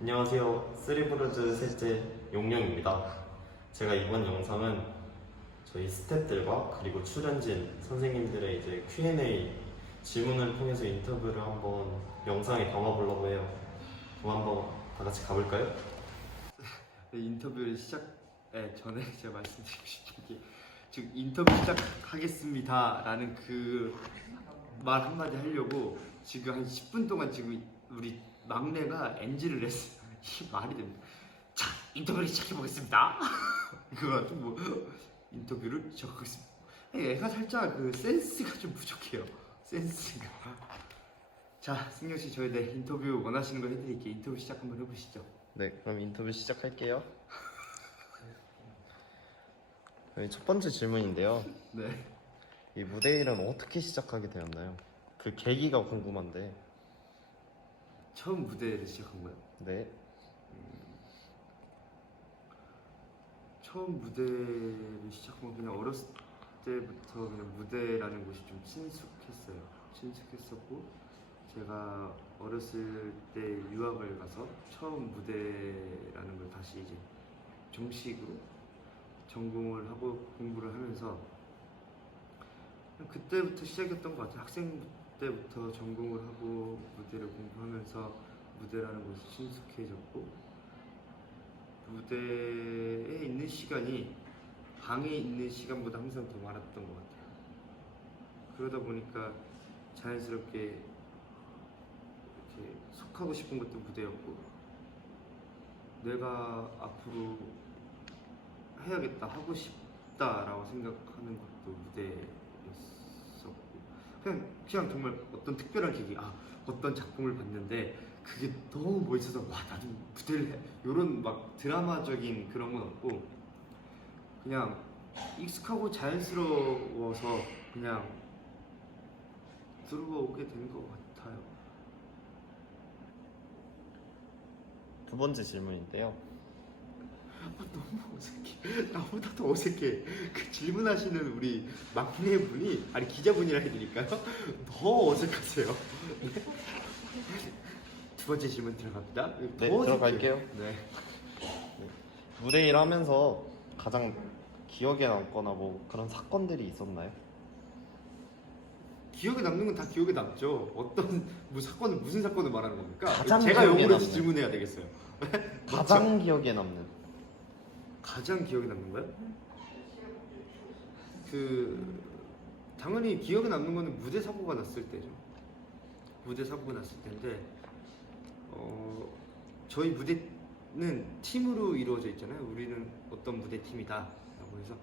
안녕하세요. 쓰리브루즈 셋째 용령입니다. 제가 이번 영상은 저희 스태프들과 그리고 출연진 선생님들의 이제 Q&A 질문을 통해서 인터뷰를 한번 영상에 담아보려고 해요. 그럼 한번 다 같이 가볼까요? 네, 인터뷰 시작에 전에 제가 말씀드리고 싶은 게 지금 인터뷰 시작하겠습니다 라는 그 말 한마디 하려고 지금 한 10분 동안 지금 우리 막내가 NG를 냈어요. 이게 말이 됩니다. 자, 인터뷰를 시작해보겠습니다. 그거 좀 뭐 인터뷰를 시작하겠습니다. 애가 살짝 그 센스가 좀 부족해요. 센스가. 자, 승용씨 저희 네 인터뷰 원하시는 거 해드릴게요. 인터뷰 시작 한번 해보시죠. 네, 그럼 인터뷰 시작할게요. 저희 첫 번째 질문인데요. 네. 이 무대 일은 어떻게 시작하게 되었나요? 그 계기가 궁금한데. 처음 무대를 시작한 거예요. 네. 처음 무대를 시작한 건 그냥 어렸을 때부터 그냥 무대라는 곳이 좀 친숙했어요. 친숙했었고 제가 어렸을 때 유학을 가서 처음 무대라는 걸 다시 이제 정식으로 전공을 하고 공부를 하면서 그냥 그때부터 시작했던 것 같아요. 학생 때부터 전공을 하고 무대를 공부하면서 무대라는 곳이 친숙해졌고 무대에 있는 시간이 방에 있는 시간보다 항상 더 많았던 것 같아요. 그러다 보니까 자연스럽게 이렇게 속하고 싶은 것도 무대였고 내가 앞으로 해야겠다 하고 싶다라고 생각하는 것도 무대였었고 그냥 정말 어떤 특별한 계기 어떤 작품을 봤는데 그게 너무 멋있어서 와 나도 무대를 해 이런 막 드라마적인 그런 건 없고 그냥 익숙하고 자연스러워서 그냥 들어오게 된 것 같아요. 두 번째 질문인데요. 너무 어색해. 나보다 더 어색해. 그 질문하시는 우리 막내분이 아니 기자분이라 해드릴까요? 더 어색하세요. 두 번째 질문 들어갑니다. 네, 더 어색해요. 들어갈게요. 네. 무대 일 하면서 가장 기억에 남거나 뭐 그런 사건들이 있었나요? 기억에 남는 건 다 기억에 남죠. 어떤 무슨 사건을 말하는 겁니까? 가장 제가 기억에 영어로 남는. 질문해야 되겠어요. 가장 기억에 남는. 가장 기억에 남는 거요? 그 당연히 기억에 남는 거는 무대 사고가 났을 때죠. 무대 사고가 났을 때인데 저희 무대는 팀으로 이루어져 있잖아요. 우리는 어떤 무대 팀이다라고 해서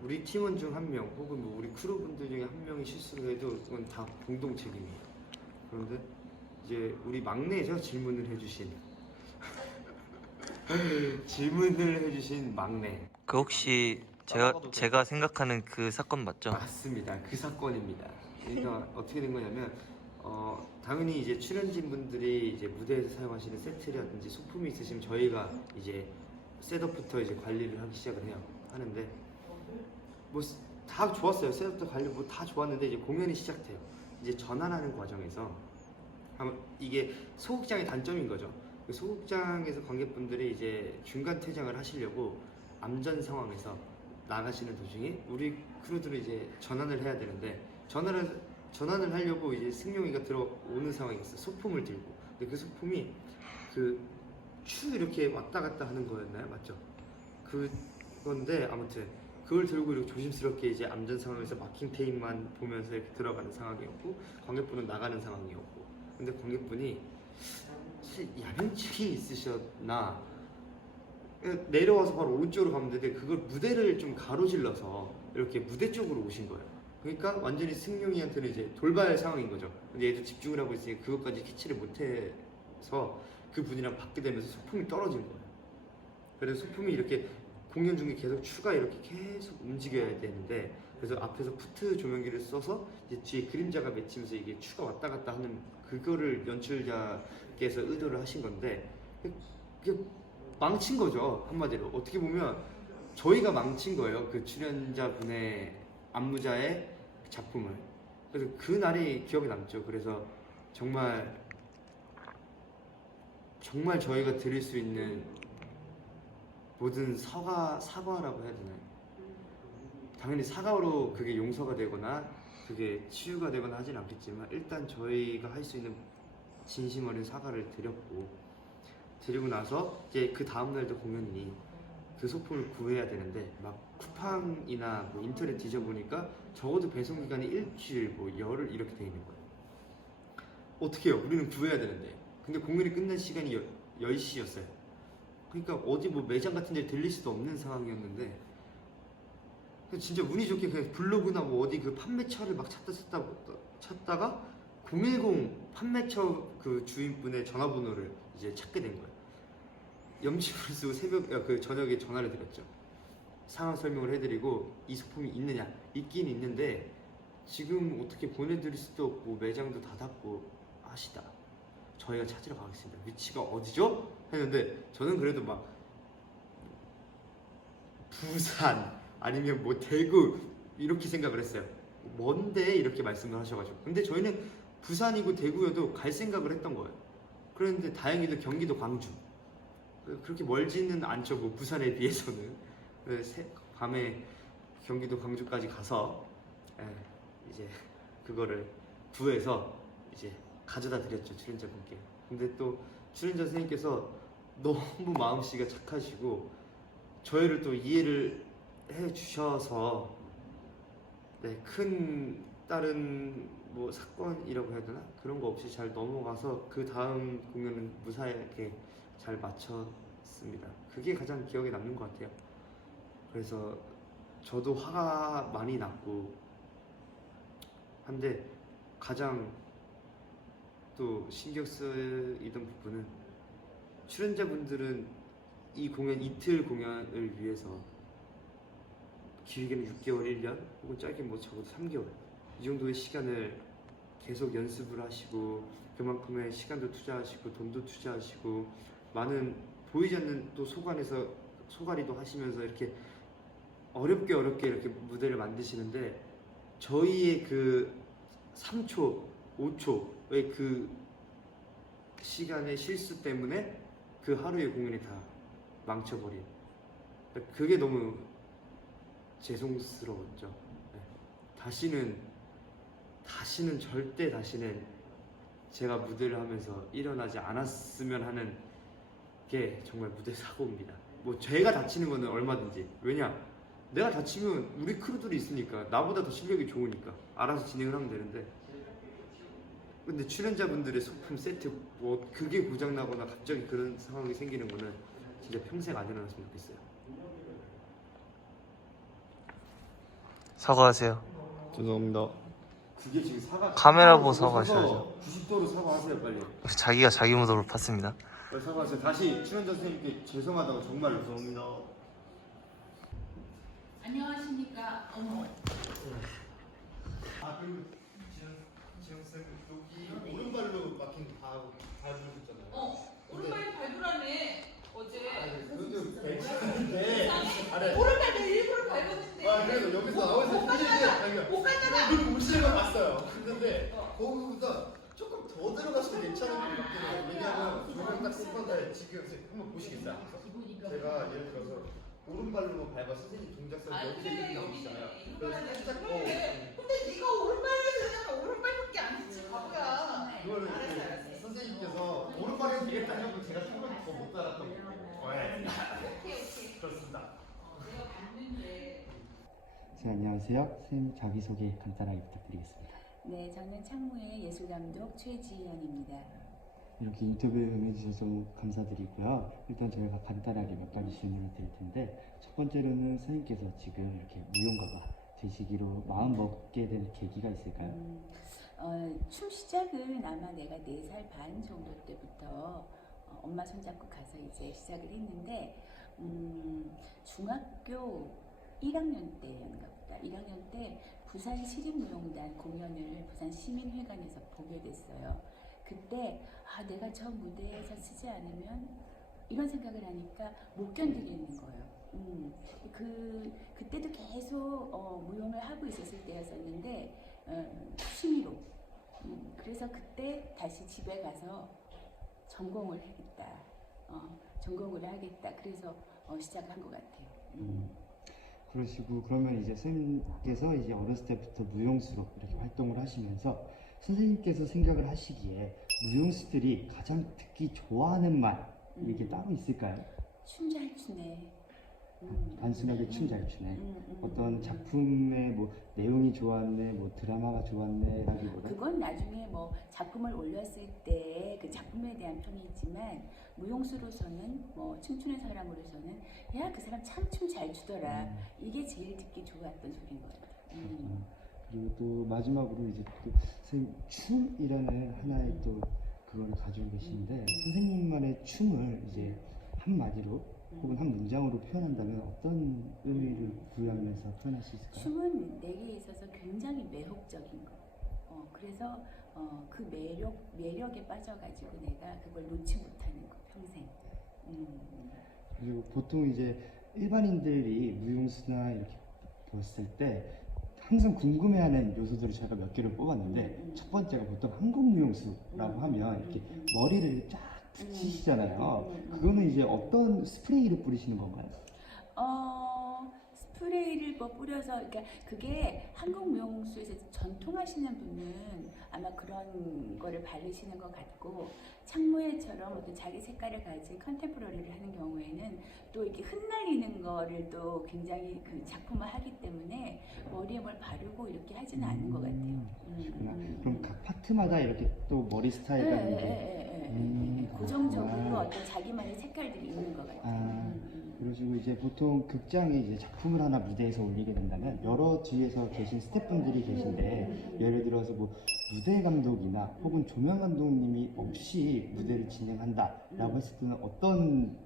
우리 팀원 중 한 명 혹은 뭐 우리 크루분들 중에 한 명이 실수를 해도 그건 다 공동 책임이에요. 그런데 이제 우리 막내죠. 질문을 해주신 막내. 그 혹시 제가 생각하는 그 사건 맞죠? 맞습니다. 그 사건입니다. 그러니까 어떻게 된 거냐면 당연히 이제 출연진 분들이 이제 무대에서 사용하시는 세트라든지 소품이 있으시면 저희가 이제 셋업부터 이제 관리를 하기 시작을 해요. 하는데 뭐 다 좋았어요. 셋업부터 관리 뭐 다 좋았는데 이제 공연이 시작돼요. 이제 전환하는 과정에서 이게 소극장의 단점인 거죠. 그 소극장에서 관객분들이 이제 중간 퇴장을 하시려고 암전 상황에서 나가시는 도중에 우리 크루들이 이제 전환을 해야 되는데 전환을 하려고 이제 승용이가 들어오는 상황이 있어. 소품을 들고. 근데 그 소품이 그 이렇게 왔다 갔다 하는 거였나요? 맞죠? 그건데 아무튼 그걸 들고 이렇게 조심스럽게 이제 암전 상황에서 마킹 테이프만 보면서 이렇게 들어가는 상황이었고 관객분은 나가는 상황이었고 근데 관객분이 사실 야맹증이 있으셨나 내려와서 바로 오른쪽으로 가면 되는데 그걸 무대를 좀 가로질러서 이렇게 무대 쪽으로 오신 거예요. 그러니까 완전히 승용이한테는 이제 돌발 상황인 거죠. 근데 얘도 집중을 하고 있으니까 그것까지 캐치를 못해서 그 분이랑 받게 되면서 소품이 떨어진 거예요. 그래서 소품이 이렇게 공연 중에 계속 추가 이렇게 계속 움직여야 되는데 그래서 앞에서 푸트 조명기를 써서 이제 뒤에 그림자가 맺히면서 이게 추가 왔다 갔다 하는 그거를 연출자께서 의도를 하신 건데 그게 망친 거죠. 한마디로 어떻게 보면 저희가 망친 거예요. 그 출연자분의 안무자의 작품을. 그래서 그 날이 기억에 남죠. 그래서 정말 정말 저희가 드릴 수 있는 모든 사과라고 해야 되나요? 당연히 사과로 그게 용서가 되거나 그게 치유가 되거나 하진 않겠지만 일단 저희가 할 수 있는 진심 어린 사과를 드렸고, 드리고 나서 이제 그 다음날도 공연이니 그 소품을 구해야 되는데 막 쿠팡이나 뭐 인터넷 뒤져보니까 적어도 배송 기간이 일주일 뭐 열흘 이렇게 돼 있는 거예요. 어떻게 해요? 우리는 구해야 되는데. 근데 공연이 끝난 시간이 10시였어요. 그러니까 어디 뭐 매장 같은 데 들릴 수도 없는 상황이었는데 진짜 운이 좋게 그냥 블로그나 뭐 어디 그 판매처를 막 찾다가 010 판매처 그 주인분의 전화번호를 이제 찾게 된 거예요. 염치부를 쓰고 그 저녁에 전화를 드렸죠. 상황 설명을 해드리고 이 소품이 있느냐, 있긴 있는데 지금 어떻게 보내드릴 수도 없고 매장도 닫았고 하시다. 저희가 찾으러 가겠습니다. 위치가 어디죠? 했는데 저는 그래도 막 부산 아니면 뭐 대구 이렇게 생각을 했어요. 뭔데 이렇게 말씀을 하셔가지고. 근데 저희는 부산이고 대구여도 갈 생각을 했던 거예요. 그런데 다행히도 경기도 광주 그렇게 멀지는 않죠. 뭐 부산에 비해서는. 밤에 경기도 광주까지 가서 이제 그거를 구해서 이제 가져다 드렸죠, 출연자분께. 근데 또 출연자 선생님께서 너무 마음씨가 착하시고 저희를 또 이해를 해주셔서 큰 다른 뭐 사건이라고 해야 되나? 그런 거 없이 잘 넘어가서 그 다음 공연은 무사하게 잘 마쳤습니다. 그게 가장 기억에 남는 것 같아요. 그래서 저도 화가 많이 났고 한데 가장 또 신경 쓰이던 부분은 출연자분들은 이 공연 이틀 공연을 위해서 길게는 6개월, 1년 혹은 짧게 뭐 적어도 3개월 이 정도의 시간을 계속 연습을 하시고 그만큼의 시간도 투자하시고 돈도 투자하시고 많은 보이지 않는 또 소가리도 하시면서 이렇게 어렵게 이렇게 무대를 만드시는데 저희의 그 3초, 5초의 그 시간의 실수 때문에 그 하루의 공연이 다 망쳐버린, 그게 너무 죄송스러웠죠. 다시는 절대 다시는 제가 무대를 하면서 일어나지 않았으면 하는 게 정말 무대 사고입니다. 뭐 제가 다치는 거는 얼마든지, 왜냐 내가 다치면 우리 크루들이 있으니까 나보다 더 실력이 좋으니까 알아서 진행을 하면 되는데, 근데 출연자분들의 소품 세트 뭐 그게 고장나거나 갑자기 그런 상황이 생기는 거는 진짜 평생 안 일어났으면 좋겠어요. 사과하세요. 죄송합니다. 그게 지금 카메라 보고 사과하셔야죠. 90도로 사과하세요 빨리. 자기가 자기 무덤을 팠습니다. 빨리 사과하세요. 다시 출연자 선생님께 죄송하다고 정말 죄송합니다. 안녕하십니까. 어머. 그리고 지영 쌤 여기 오른발로 막힌 거 밟으셨잖아요. 오른발이 밟으라며 어제. 그것도 괜찮은데. 오른발을 일부러 밟았는데. 그래도 여기서 나오셔서 못 갔잖아. 그리고 오시는 거 봤어요. 근데 거기보다 조금 더 들어가셔도 괜찮은 것 같긴 해요. 왜냐면 저는 딱 썼던데 지금 한번 보시겠어요? 제가 예를 들어서 오른발로 밟아 선생님 동작선 여기서 이렇게 나오시잖아요. 그래서 살짝 근데 네가 오른발에서 그냥 오른발밖에 안 했지 바보야. 이거를 선생님께서 오른발이 되겠다 하고 제가 생각 더못 따랐던 거예요. 오케이. 그렇습니다. 내가 봤는데. 네, 안녕하세요. 선생님 자기소개 간단하게 부탁드리겠습니다. 네, 저는 창무의 예술감독 최지연입니다. 이렇게 인터뷰에 응해주셔서 너무 감사드리고요. 일단 저희가 간단하게 몇 가지 질문을 드릴 텐데, 첫 번째로는 선생님께서 지금 이렇게 무용가가 되시기로 마음 먹게 된 계기가 있을까요? 춤 시작은 아마 내가 4살 반 정도 때부터 엄마 손잡고 가서 이제 시작을 했는데, 중학교 1학년 때였나 보다. 1학년 때 부산 시립무용단 공연을 부산 시민회관에서 보게 됐어요. 그때 내가 저 무대에서 쓰지 않으면 이런 생각을 하니까 못 견디겠는 거예요. 그때도 계속 무용을 하고 있었을 때였었는데 취미로. 그래서 그때 다시 집에 가서 전공을 하겠다. 전공을 하겠다. 그래서 시작한 것 같아요. 그러시고 그러면 이제 선생님께서 이제 어렸을 때부터 무용수로 이렇게 활동을 하시면서 선생님께서 생각을 하시기에 무용수들이 가장 듣기 좋아하는 말 이게 따로 있을까요? 춤 잘 추네. 단순하게 춤 잘 추네. 어떤 작품의 뭐 내용이 좋았네, 뭐 드라마가 좋았네라기보다 그건 나중에 뭐 작품을 올렸을 때 그 작품에 대한 평이 있지만 무용수로서는 뭐 춤추는 사람으로서는 야 그 사람 참 춤 잘 추더라. 이게 제일 듣기 좋았던 소리인 것 같아요. 그리고 또 마지막으로 이제 또 선생님 춤이라는 하나의 또 그거를 가지고 계시는데 선생님만의 춤을 이제 한 마디로 혹은 한 문장으로 표현한다면 어떤 의미를 부여하면서 표현할 수 있을까요? 춤은 내게 있어서 굉장히 매혹적인 거. 그래서 그 매력에 빠져가지고 내가 그걸 놓지 못하는 거 평생. 그리고 보통 이제 일반인들이 무용수나 이렇게 봤을 때 항상 궁금해하는 요소들을 제가 몇 개를 뽑았는데 첫 번째가 보통 한국 무용수라고 하면 이렇게 머리를 쫙 붙이시잖아요. 그거는 이제 어떤 스프레이를 뿌리시는 건가요? 스프레이를 뭐 뿌려서, 그러니까 그게 한국 무용수에서 전통하시는 분은 아마 그런 거를 바르시는 것 같고, 창무회처럼 어떤 자기 색깔을 가진 컨템포러리를 하는 경우에는 또 이렇게 흩날리는 거를 또 굉장히 그 작품을 하기 때문에 머리에 뭘 바르고 이렇게 하지는 않는 것 같아요. 그러시구나. 그럼 각 파트마다 이렇게 또 머리 스타일 같은 게 고정적으로 어떤 자기만의 색깔들이 있는 것 같아요. 그러시고 이제 보통 극장에 이제 작품을 하나 무대에서 올리게 된다면 여러 뒤에서 계신 스태프분들이 계신데 예를 들어서 뭐 무대 감독이나 혹은 조명 감독님이 없이 무대를 진행한다라고 했을 때는 어떤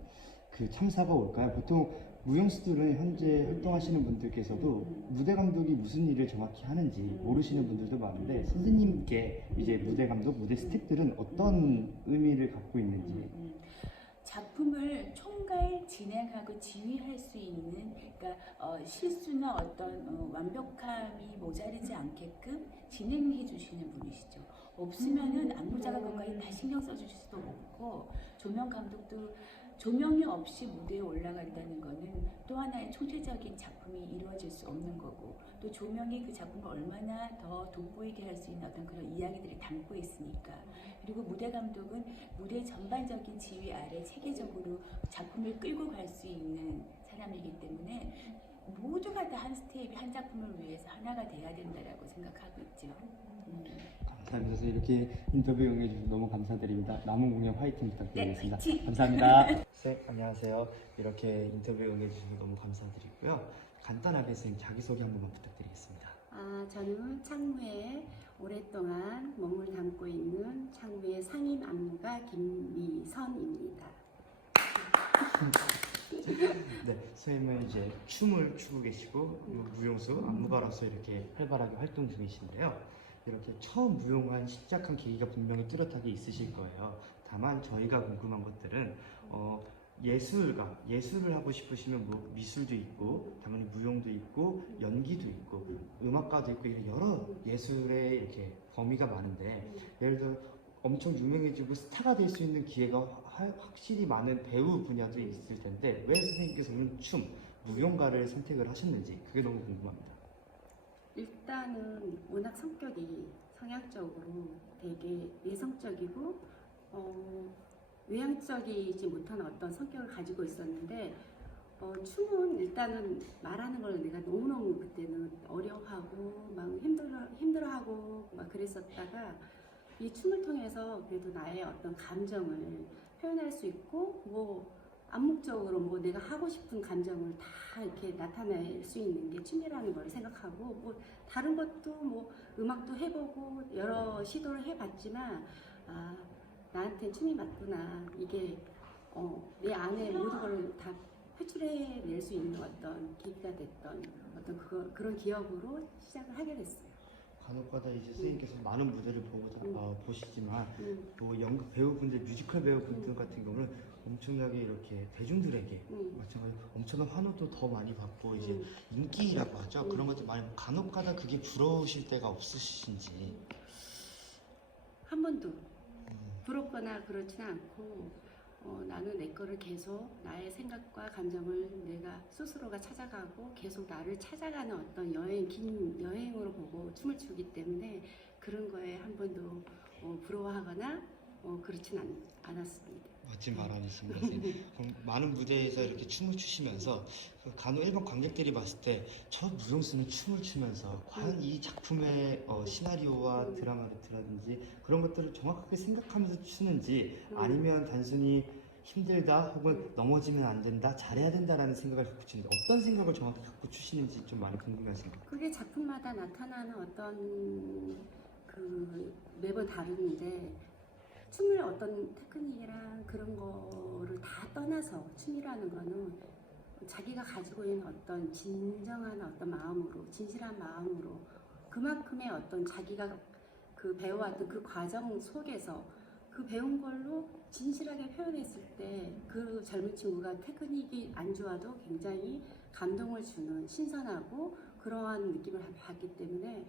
그 참사가 올까요? 보통 무용수들은 현재 활동하시는 분들께서도 무대 감독이 무슨 일을 정확히 하는지 모르시는 분들도 많은데 선생님께 이제 무대 감독, 무대 스태프들은 어떤 의미를 갖고 있는지 작품을 총괄 진행하고 지휘할 수 있는, 그러니까 실수나 어떤 완벽함이 모자르지 않게끔 진행해 주시는 분이시죠. 없으면은 안무자가 그것까지 다 신경 써주실 수도 없고, 조명 감독도 조명이 없이 무대에 올라간다는 거는 또 하나의 총체적인 작품이 이루어질 수 없는 거고, 또 조명이 그 작품을 얼마나 더 돋보이게 할 수 있는 어떤 그런 이야기들을 담고 있으니까. 그리고 무대 감독은 무대 전반적인 지휘 아래 체계적으로 작품을 끌고 갈 수 있는 사람이기 때문에 모두가 다 한 스텝이 한 작품을 위해서 하나가 돼야 된다라고 생각하고 있죠. 감사합니다. 이렇게 인터뷰 응해주셔서 너무 감사드립니다. 남은 공연 화이팅 부탁드리겠습니다. 네, 화이팅! 감사합니다. 네, 안녕하세요. 이렇게 인터뷰 응해주셔서 너무 감사드리고요. 간단하게 선생님 자기소개 한 번만 부탁드리겠습니다. 저는 창무에 오랫동안 몸을 담고 있는 창무의 상임 안무가 김미선입니다. 네, 선생님은 이제 춤을 추고 계시고 무용수, 안무가로서 이렇게 활발하게 활동 중이신데요. 이렇게 처음 무용한 시작한 계기가 분명히 뚜렷하게 있으실 거예요. 다만 저희가 궁금한 것들은 예술가, 예술을 하고 싶으시면 뭐 미술도 있고 당연히 무용도 있고 연기도 있고 음악가도 있고 이런 여러 예술의 이렇게 범위가 많은데 예를 들어 엄청 유명해지고 스타가 될 수 있는 기회가 확실히 많은 배우 분야도 있을 텐데 왜 선생님께서는 춤, 무용가를 선택을 하셨는지 그게 너무 궁금합니다. 일단은 워낙 성격이 성향적으로 되게 내성적이고 외향적이지 못한 어떤 성격을 가지고 있었는데 춤은 일단은 말하는 걸 내가 너무너무 그때는 어려워하고 막 힘들어하고 막 그랬었다가 이 춤을 통해서 그래도 나의 어떤 감정을 표현할 수 있고 뭐 암묵적으로 뭐 내가 하고 싶은 감정을 다 이렇게 나타낼 수 있는 게 춤이라는 걸 생각하고 뭐 다른 것도 뭐 음악도 해보고 여러 시도를 해봤지만 나한테 춤이 맞구나 이게 내 안에 모든 걸 다 표출해낼 수 있는 어떤 계기가 됐던 어떤 그런 기억으로 시작을 하게 됐어요. 간혹가다 이제 선생님께서 많은 무대를 보시지만 뭐 연극 배우분들, 뮤지컬 배우분들 같은 경우는 엄청나게 이렇게 대중들에게 마찬가지로 엄청난 환호도 더 많이 받고 이제 인기라고 하죠. 그런 것들 많이 간혹가다 그게 부러우실 때가 없으신지. 한 번도 부럽거나 그렇지는 않고 나는 내 거를 계속 나의 생각과 감정을 내가 스스로가 찾아가고 계속 나를 찾아가는 어떤 긴 여행으로 보고 춤을 추기 때문에 그런 거에 한 번도 부러워하거나 그렇진 않았습니다. 멋진 말 아니십니까, 선생님? 그럼 많은 무대에서 이렇게 춤을 추시면서 간혹 일반 관객들이 봤을 때 저 무용수는 춤을 추면서 과연 이 작품의 시나리오와 드라마라든지 그런 것들을 정확하게 생각하면서 추는지 아니면 단순히 힘들다 혹은 넘어지면 안 된다 잘해야 된다라는 생각을 갖고 추는지 어떤 생각을 정확히 갖고 추시는지 좀 많이 궁금하십니다. 그게 작품마다 나타나는 어떤 매번 다른데 춤을 어떤 테크닉이랑 그런 거를 다 떠나서 춤이라는 거는 자기가 가지고 있는 어떤 진정한 어떤 마음으로 진실한 마음으로 그만큼의 어떤 자기가 배워왔던 그 과정 속에서 그 배운 걸로 진실하게 표현했을 때 그 젊은 친구가 테크닉이 안 좋아도 굉장히 감동을 주는 신선하고 그러한 느낌을 받기 때문에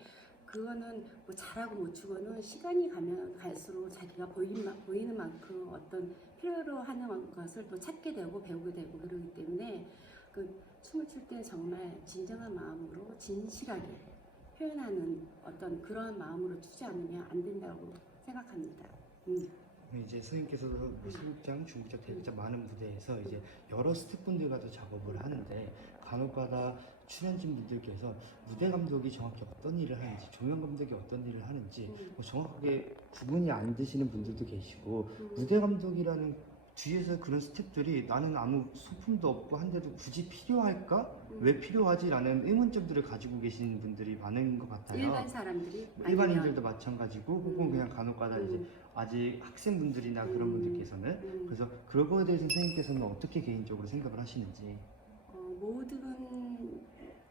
그거는 뭐 잘하고 못 추고는 시간이 가면 갈수록 자기가 보이는 만큼 어떤 필요로 하는 것을 또 찾게 되고 배우게 되고 그러기 때문에 그 춤을 출 때는 정말 진정한 마음으로 진실하게 표현하는 어떤 그런 마음으로 추지 않으면 안 된다고 생각합니다. 이제 선생님께서도 뭐 소극장, 중극장, 대극장 많은 무대에서 이제 여러 스태프분들과도 작업을 하는데 간혹가다 출연진 분들께서 무대 감독이 정확히 어떤 일을 하는지, 조명 감독이 어떤 일을 하는지 뭐 정확하게 구분이 안 되시는 분들도 계시고 무대 감독이라는 뒤에서 그런 스태프들이 나는 아무 소품도 없고 한데도 굳이 필요할까? 왜 필요하지?라는 의문점들을 가지고 계시는 분들이 많은 것 같아요. 일반 사람들이 일반인들도 마찬가지고 혹은 그냥 간혹가다 이제 아직 학생분들이나 그런 분들께서는 그래서 그런 거에 대해서 선생님께서는 어떻게 개인적으로 생각을 하시는지. 모든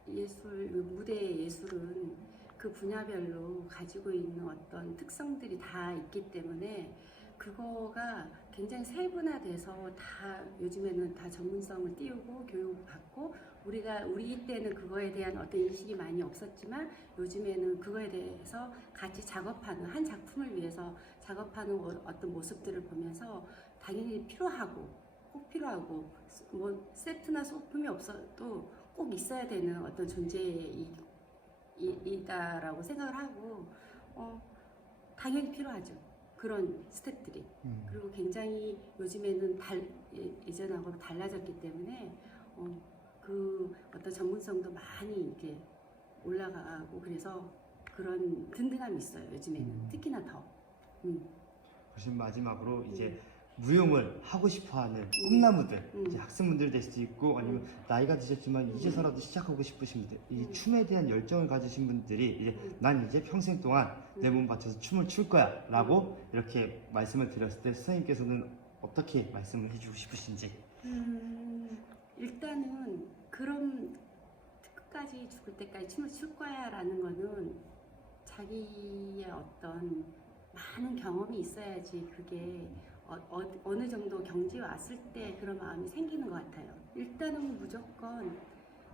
예술, 무대 예술은 그 분야별로 가지고 있는 어떤 특성들이 다 있기 때문에 그거가 굉장히 세분화돼서 다 요즘에는 다 전문성을 띄우고 교육받고 우리 때는 그거에 대한 어떤 인식이 많이 없었지만 요즘에는 그거에 대해서 같이 작업하는 한 작품을 위해서 작업하는 어떤 모습들을 보면서 당연히 꼭 필요하고 뭐 세트나 소품이 없어도 꼭 있어야 되는 어떤 존재이다라고 생각을 하고 당연히 필요하죠. 그런 스태프들이 그리고 굉장히 요즘에는 예전하고 달라졌기 때문에 그 어떤 전문성도 많이 이렇게 올라가고 그래서 그런 든든함이 있어요. 요즘에는 특히나 더. 그래서 마지막으로 이제 무용을 하고 싶어하는 꿈나무들 이제 학생분들 될 수도 있고 아니면 나이가 드셨지만 이제서라도 시작하고 싶으신 분들 이 춤에 대한 열정을 가지신 분들이 이제 난 이제 평생 동안 내 몸 바쳐서 춤을 출 거야 라고 이렇게 말씀을 드렸을 때 선생님께서는 어떻게 말씀을 해주고 싶으신지. 일단은 그럼 끝까지 죽을 때까지 춤을 출 거야 라는 거는 자기의 어떤 많은 경험이 있어야지 그게 어느 정도 경지에 왔을 때 그런 마음이 생기는 것 같아요. 일단은 무조건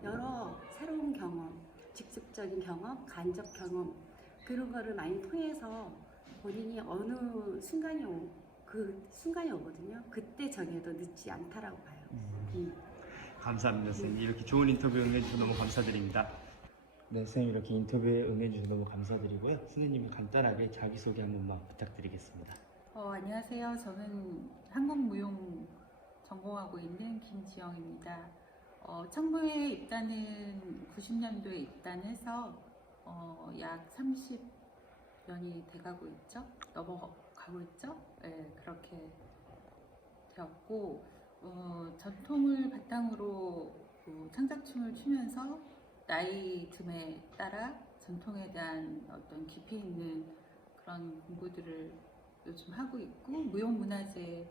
여러 새로운 경험, 직접적인 경험, 간접 경험 그런 거를 많이 통해서 본인이 어느 순간이 그 순간이 오거든요. 그때 정해도 늦지 않다라고 봐요. 감사합니다, 선생님. 이렇게 좋은 인터뷰 응해주셔서 너무 감사드립니다. 네, 선생님 이렇게 인터뷰에 응해주셔서 너무 감사드리고요. 선생님이 간단하게 자기소개 한 번만 부탁드리겠습니다. 안녕하세요. 저는 한국무용 전공하고 있는 김지영입니다. 청부에 입단은 90년도에 입단해서 약 30년이 돼가고 있죠. 넘어가고 있죠. 네, 그렇게 되었고 전통을 바탕으로 창작춤을 추면서 나이 듦에 따라 전통에 대한 어떤 깊이 있는 그런 공부들을 요즘 하고 있고 무용문화재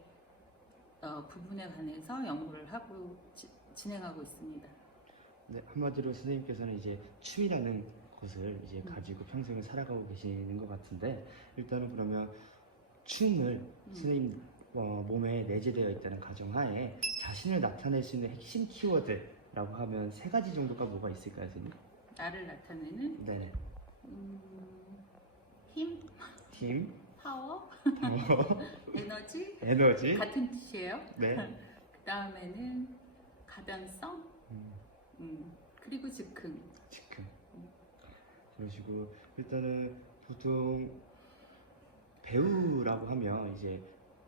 부분에 관해서 연구를 하고 진행하고 있습니다. 네, 한마디로 선생님께서는 이제 춤이라는 것을 이제 가지고 평생을 살아가고 계시는 것 같은데 일단은 그러면 춤을 선생님 몸에 내재되어 있다는 가정하에 자신을 나타낼 수 있는 핵심 키워드라고 하면 3가지 정도가 뭐가 있을까요, 선생님? 나를 나타내는 네. 힘, 힘, 파워, 에너지 에너지. 같은 뜻이에요. 네. 그 다음에는 가변성, 그리고 즉흥. 즉흥. 그러시고 일단은 보통 배우라고 하면 이제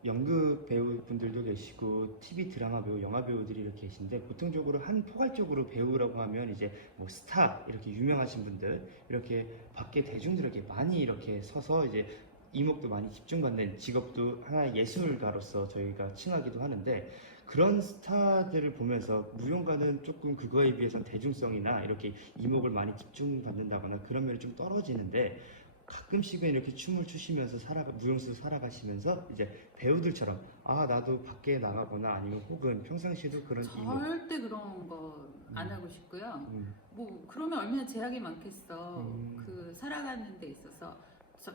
연극 배우분들도 계시고 TV 드라마 배우, 영화 배우들이 이렇게 계신데 보통적으로 한 포괄적으로 배우라고 하면 이제 뭐 스타 이렇게 유명하신 분들 이렇게 밖에 대중들에게 많이 이렇게 서서 이제 이목도 많이 집중받는 직업도 하나의 예술가로서 저희가 칭하기도 하는데 그런 스타들을 보면서 무용가는 조금 그거에 비해서는 대중성이나 이렇게 이목을 많이 집중받는다거나 그런 면이 좀 떨어지는데 가끔씩은 이렇게 춤을 추시면서 무용수로 살아가시면서 이제 배우들처럼 아 나도 밖에 나가거나 아니면 혹은 평상시에도 그런 이목 절대 그런 거 안 하고 싶고요. 음, 뭐 그러면 얼마나 제약이 많겠어. 그 살아가는 데 있어서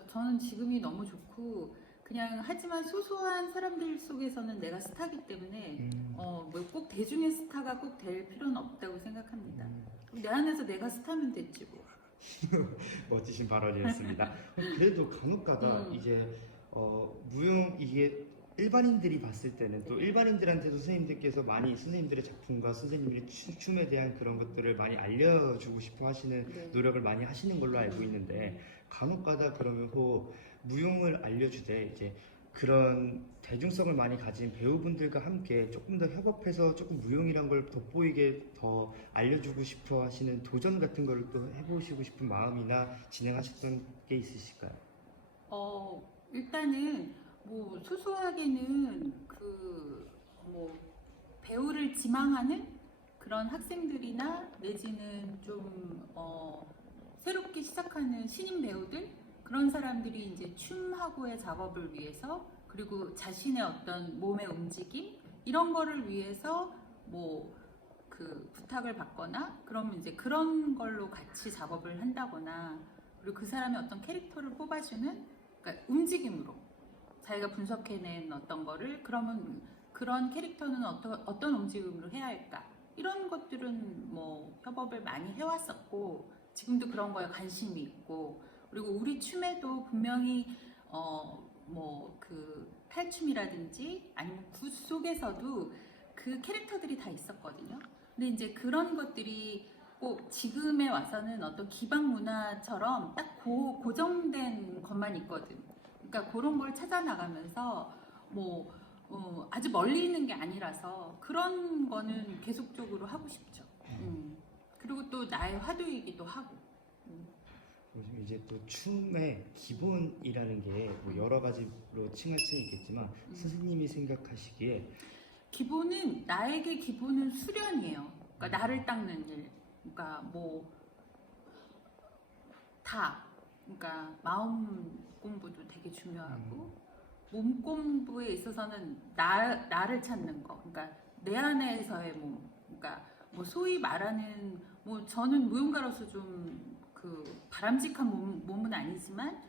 저는 지금이 너무 좋고 그냥 하지만 소소한 사람들 속에서는 내가 스타기 때문에 뭐 꼭 대중의 스타가 꼭 될 필요는 없다고 생각합니다. 내 안에서 내가 스타면 됐지 뭐. 멋지신 발언이었습니다. 그래도 간혹가다 이제 무용 이게 일반인들이 봤을 때는 또 일반인들한테도 선생님들께서 많이 선생님들의 작품과 선생님들의 춤에 대한 그런 것들을 많이 알려주고 싶어 하시는 네. 노력을 많이 하시는 걸로 알고 있는데 간혹가다 그러면 혹 무용을 알려주되 이제 그런 대중성을 많이 가진 배우분들과 함께 조금 더 협업해서 조금 무용이란 걸 돋보이게 더 알려주고 싶어 하시는 도전 같은 걸 또 해보시고 싶은 마음이나 진행하셨던 게 있으실까요? 일단은 뭐 소소하게는 그 뭐 배우를 지망하는 그런 학생들이나 내지는 좀 새롭게 시작하는 신인 배우들 그런 사람들이 이제 춤하고의 작업을 위해서 그리고 자신의 어떤 몸의 움직임 이런 거를 위해서 뭐 그 부탁을 받거나 그러면 이제 그런 걸로 같이 작업을 한다거나 그리고 그 사람의 어떤 캐릭터를 뽑아주는 그러니까 움직임으로 자기가 분석해낸 어떤 거를 그러면 그런 캐릭터는 어떤 움직임으로 해야 할까 이런 것들은 뭐 협업을 많이 해왔었고 지금도 그런 거에 관심이 있고 그리고 우리 춤에도 분명히 뭐 그 탈춤이라든지 아니면 굿 속에서도 그 캐릭터들이 다 있었거든요. 근데 이제 그런 것들이 꼭 지금에 와서는 어떤 기방 문화처럼 딱 고정된 것만 있거든. 그러니까 그런 걸 찾아 나가면서 뭐 아주 멀리 있는 게 아니라서 그런 거는 계속적으로 하고 싶죠. 그리고 또 나의 화두이기도 하고. 요즘 이제 또 춤의 기본이라는 게 뭐 여러 가지로 칭할 수 있겠지만 선생님이 생각하시기에 기본은 나에게 기본은 수련이에요. 그러니까 나를 닦는 일. 그러니까 뭐 다. 그러니까 마음 공부도 되게 중요하고 몸 공부에 있어서는 나를 찾는 거. 그러니까 내 안에서의 몸. 그러니까 뭐 소위 말하는 뭐 저는 무용가로서 좀 그 바람직한 몸은 아니지만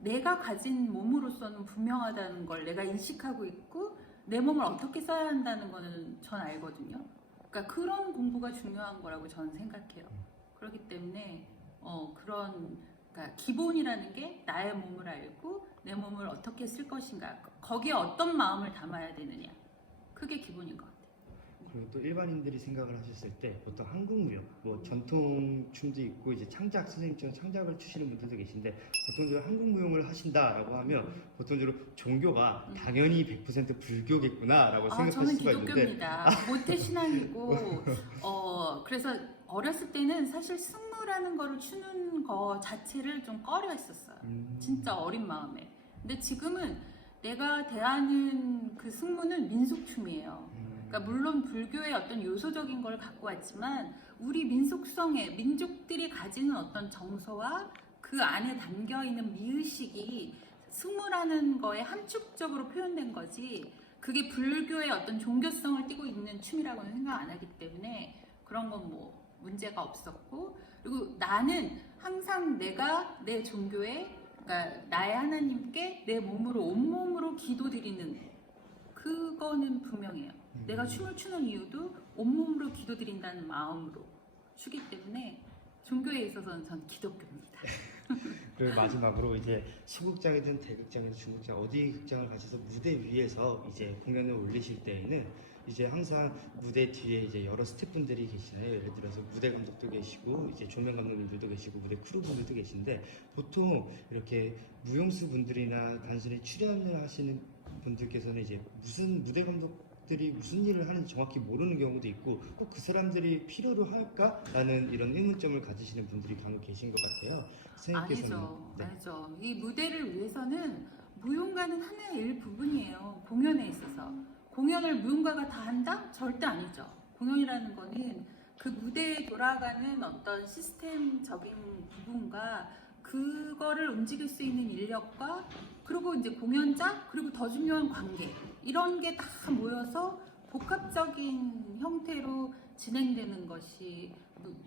내가 가진 몸으로서는 분명하다는 걸 내가 인식하고 있고 내 몸을 어떻게 써야 한다는 거는 전 알거든요. 그러니까 그런 공부가 중요한 거라고 저는 생각해요. 그렇기 때문에 그러니까 기본이라는 게 나의 몸을 알고 내 몸을 어떻게 쓸 것인가 거기에 어떤 마음을 담아야 되느냐 그게 기본인 것 같아요. 그리고 또 일반인들이 생각을 하셨을 때 보통 한국 무용, 뭐 전통 춤도 있고 이제 창작 선생님처럼 창작을 추시는 분들도 계신데 보통적으로 한국 무용을 하신다라고 하면 보통적으로 종교가 당연히 100% 불교겠구나라고 생각하실 저는 수가 있는데 기독교입니다. 모태 신앙이고 그래서 어렸을 때는 사실 승무라는 거를 추는 거 자체를 좀 꺼려했었어요. 진짜 어린 마음에. 근데 지금은 내가 대하는 그 승무는 민속춤이에요. 그러니까 물론 불교의 어떤 요소적인 걸 갖고 왔지만 우리 민속성에 민족들이 가지는 어떤 정서와 그 안에 담겨 있는 미의식이 승무라는 거에 함축적으로 표현된 거지 그게 불교의 어떤 종교성을 띠고 있는 춤이라고는 생각 안 하기 때문에 그런 건 뭐 문제가 없었고 그리고 나는 항상 내가 내 종교에 그러니까 나의 하나님께 내 몸으로 온몸으로 기도드리는 그거는 분명해요. 내가 춤을 추는 이유도 온몸으로 기도드린다는 마음으로 추기 때문에 종교에 있어서는 전 기독교입니다. 그리고 마지막으로 이제 소극장이든 대극장이든 중극장 어디 극장을 가셔서 무대 위에서 이제 공연을 올리실 때에는 이제 항상 무대 뒤에 이제 여러 스태프분들이 계시나요? 예를 들어서 무대 감독도 계시고 이제 조명 감독님들도 계시고 무대 크루분들도 계신데 보통 이렇게 무용수 분들이나 단순히 출연을 하시는 분들께서는 이제 무슨 무대 감독들이 무슨 일을 하는지 정확히 모르는 경우도 있고 꼭 그 사람들이 필요로 할까라는 이런 의문점을 가지시는 분들이 간혹 계신 것 같아요. 선생님께서는 아니죠. 네. 아니죠. 이 무대를 위해서는 무용가는 하나의 일부분이에요. 공연에 있어서. 공연을 무용가가 다 한다? 절대 아니죠. 공연이라는 거는 그 무대에 돌아가는 어떤 시스템적인 부분과 그거를 움직일 수 있는 인력과 그리고 이제 공연자 그리고 더 중요한 관계 이런 게 다 모여서 복합적인 형태로 진행되는 것이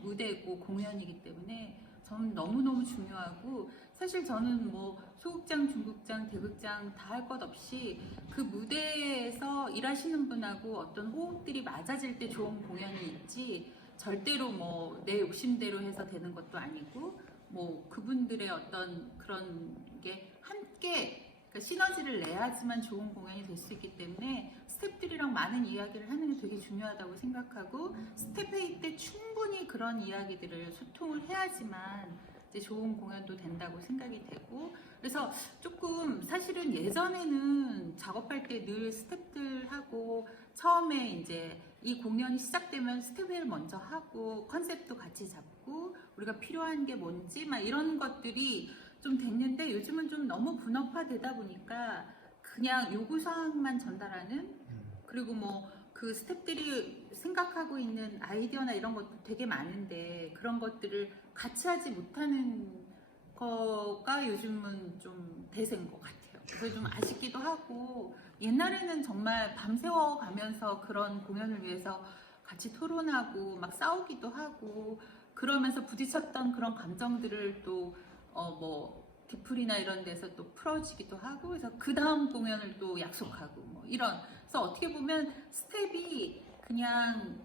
무대고 공연이기 때문에 저는 너무너무 중요하고 사실 저는 뭐 소극장, 중극장, 대극장 다 할 것 없이 그 무대에서 일하시는 분하고 어떤 호흡들이 맞아질 때 좋은 공연이 있지 절대로 뭐 내 욕심대로 해서 되는 것도 아니고 뭐 그분들의 어떤 그런 게 함께 그러니까 시너지를 내야지만 좋은 공연이 될 수 있기 때문에 스태프들이랑 많은 이야기를 하는 게 되게 중요하다고 생각하고 스텝 회의 때 충분히 그런 이야기들을 소통을 해야지만 이제 좋은 공연도 된다고 생각이 되고 그래서 조금 사실은 예전에는 작업할 때 늘 스태프들하고 처음에 이제 이 공연이 시작되면 스텝 회의를 먼저 하고 컨셉도 같이 잡고 우리가 필요한 게 뭔지 막 이런 것들이 좀 됐는데 요즘은 좀 너무 분업화되다 보니까 그냥 요구사항만 전달하는 그리고 뭐 그 스태프들이 생각하고 있는 아이디어나 이런 것도 되게 많은데 그런 것들을 같이 하지 못하는 거가 요즘은 좀 대세인 것 같아요. 그래서 좀 아쉽기도 하고 옛날에는 정말 밤새워 가면서 그런 공연을 위해서 같이 토론하고 막 싸우기도 하고 그러면서 부딪혔던 그런 감정들을 또 뭐 디플이나 이런 데서 또 풀어지기도 하고 그래서 그 다음 공연을 또 약속하고 뭐 이런 그래서 어떻게 보면 스텝이 그냥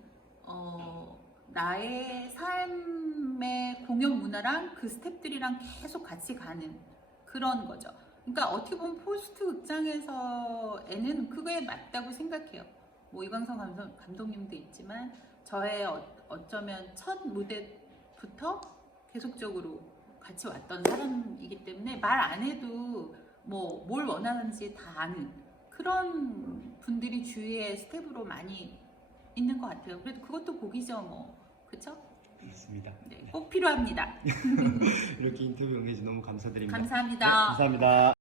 나의 삶의 공연 문화랑 그 스텝들이랑 계속 같이 가는 그런 거죠. 그러니까 어떻게 보면 포스트 극장에서에는 그거에 맞다고 생각해요. 뭐 이광성 감독님도 있지만 저의 어쩌면 첫 무대부터 계속적으로 같이 왔던 사람이기 때문에 말 안 해도 뭐 뭘 원하는지 다 아는 그런 분들이 주위에 스텝으로 많이 있는 것 같아요. 그래도 그것도 복이죠, 뭐. 그쵸? 맞습니다. 네, 꼭 필요합니다. 이렇게 인터뷰 응해주셔서 너무 감사드립니다. 감사합니다. 네, 감사합니다.